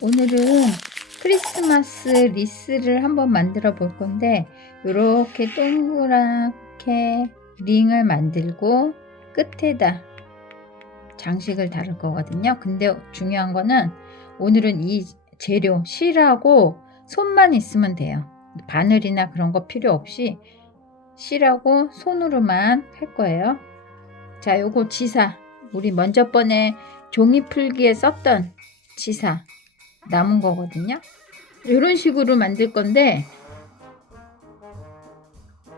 오늘은 크리스마스 리스를 한번 만들어 볼 건데 이렇게 동그랗게 링을 만들고 끝에다 장식을 달을 거거든요. 근데 중요한 거는 오늘은 이 재료 실하고 손만 있으면 돼요. 바늘이나 그런 거 필요 없이 실하고 손으로만 할 거예요. 자, 요거 지사. 우리 먼저 번에 종이 풀기에 썼던 지사 남은 거거든요. 이런 식으로 만들 건데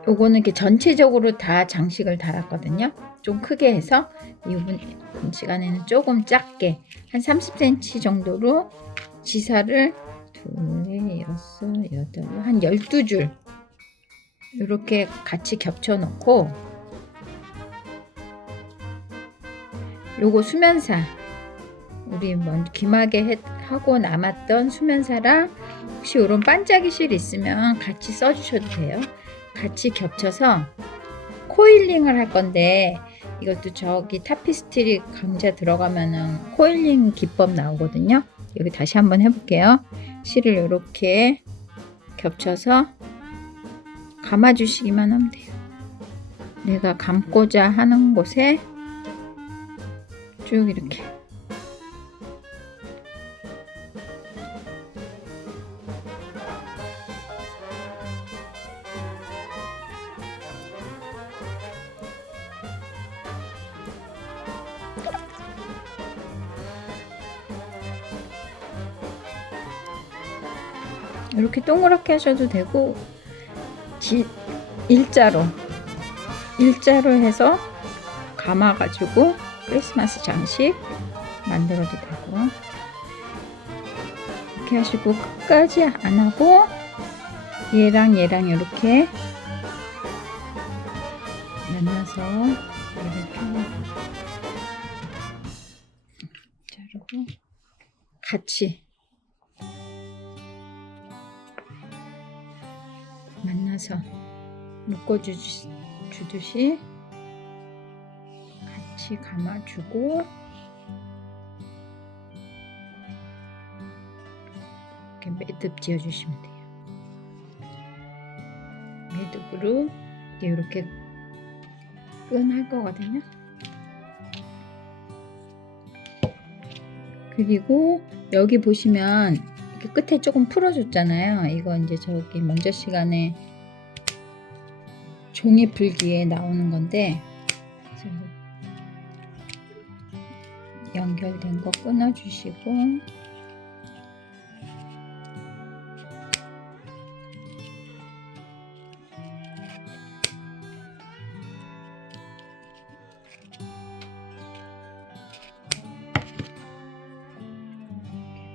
요거는 이렇게 전체적으로 다 장식을 달았거든요. 좀 크게 해서 이번 시간에는 조금 작게 한 30cm 정도로 지사를 둘, 여섯, 여덟, 한 12줄 이렇게 같이 겹쳐 놓고 요거 수면사 우리 먼저 귀마개 해- 하고 남았던 수면사랑 혹시 이런 반짝이 실 있으면 같이 써주셔도 돼요. 같이 겹쳐서 코일링을 할 건데 이것도 저기 타피스트리 강좌 들어가면은 코일링 기법 나오거든요. 여기 다시 한번 해볼게요. 실을 이렇게 겹쳐서 감아주시기만 하면 돼요. 내가 감고자 하는 곳에 쭉 이렇게 이렇게 동그랗게 하셔도 되고 지, 일자로 일자로 해서 감아 가지고 크리스마스 장식 만들어도 되고 이렇게 하시고 끝까지 안 하고 얘랑 얘랑 이렇게 만나서 좀 자르고 같이 만나서 묶어주듯이 같이 감아주고 이렇게 매듭 지어주시면 돼요. 매듭으로 이렇게 끈할 거거든요. 그리고 여기 보시면 이렇게 끝에 조금 풀어줬잖아요. 이거 이제 저기 먼저 시간에 종이 풀기에 나오는 건데 연결된 거 끊어주시고.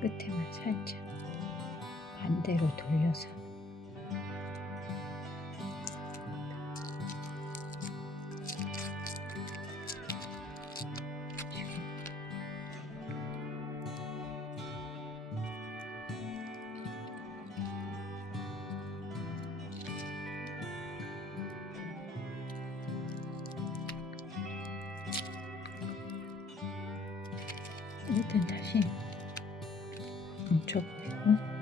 끝에만 살짝 반대로 돌려서 일단 다시 뭉쳐보고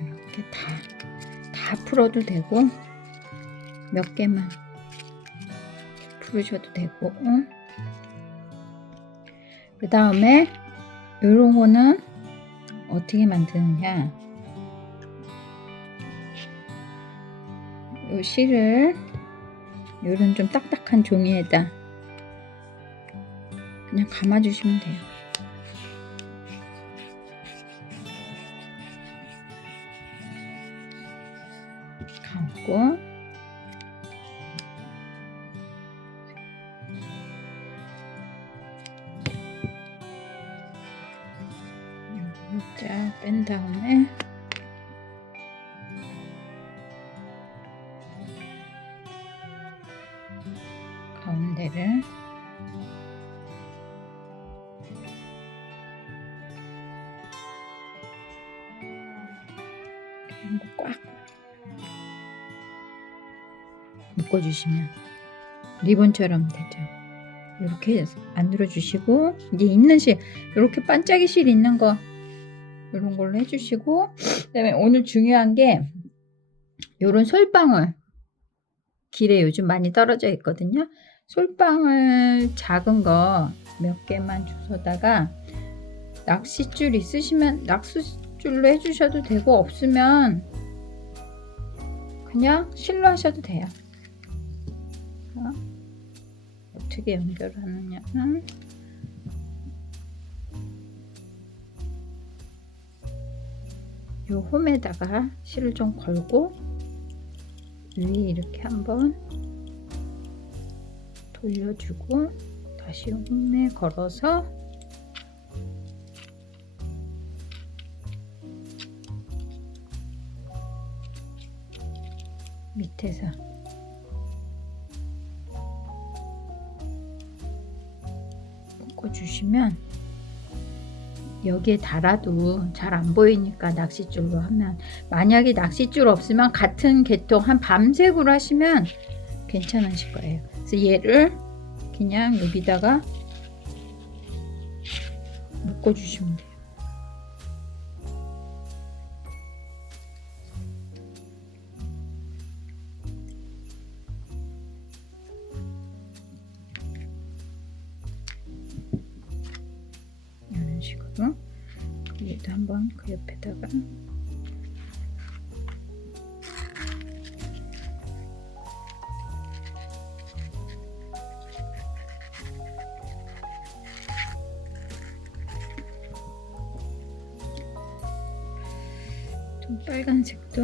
이렇게 다, 다 풀어도 되고 몇 개만 풀으셔도 되고. 그 다음에 요런 거는 어떻게 만드느냐 요 실을 요런 좀 딱딱한 종이에다 그냥 감아주시면 돼요. 감고 요거 쫙뺀 다음에 가운데를 꽉 묶어주시면 리본처럼 되죠. 이렇게 만들어 주시고 이제 있는 실 이렇게 반짝이 실 있는 거 이런 걸로 해주시고 그다음에 오늘 중요한 게 요런 솔방울 길에 요즘 많이 떨어져 있거든요. 솔방울 작은 거 몇 개만 주워다가 낚싯줄 있으시면 낚싯줄로 해주셔도 되고 없으면 그냥 실로 하셔도 돼요. 자, 어떻게 연결하느냐? 요 홈에다가 실을 좀 걸고 위에 이렇게 한번 돌려주고 다시 홈에 걸어서 밑에서 묶어주시면 여기에 달아도 잘 안 보이니까 낚싯줄로 하면 만약에 낚싯줄 없으면 같은 계통 한 밤색으로 하시면 괜찮으실 거예요. 그래서 얘를 그냥 여기다가 묶어주시면 돼요. 이런 식으로 얘도 한번 그 옆에다가 좀 빨간색도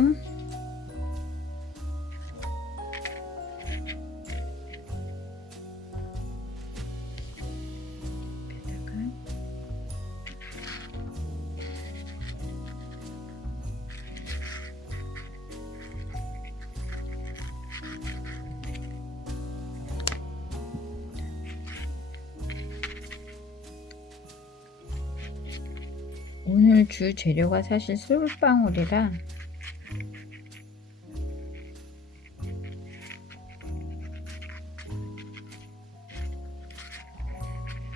오늘 주 재료가 사실 솔방울이라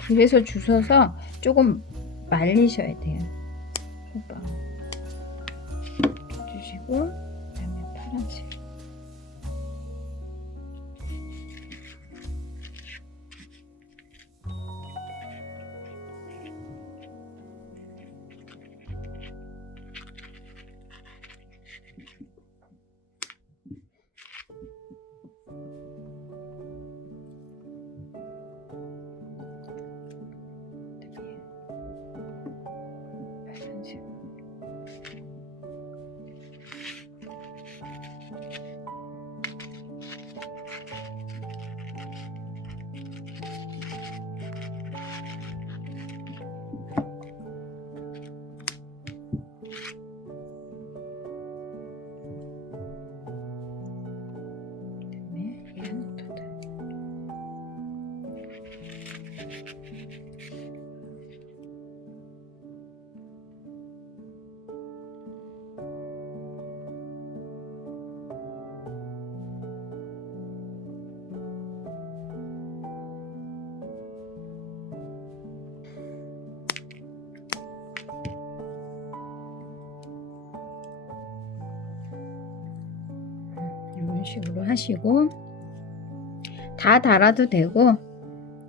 그래서 주셔서 조금 말리셔야 돼요. 솔방울 식으로 하시고 다 달아도 되고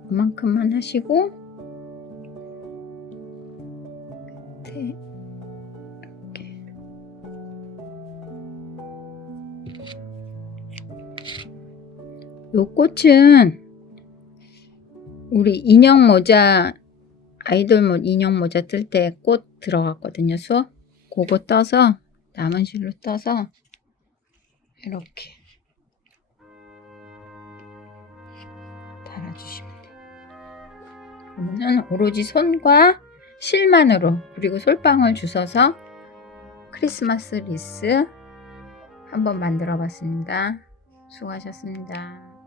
그만큼만 하시고 요 꽃은 우리 인형 모자 아이돌 모 인형 모자 뜰 때 꽃 들어갔거든요. 수업. 그거 떠서 남은 실로 떠서 이렇게 달아주시면 돼요. 그러면 오로지 손과 실만으로 그리고 솔방울 주셔서 크리스마스 리스 한번 만들어 봤습니다. 수고하셨습니다.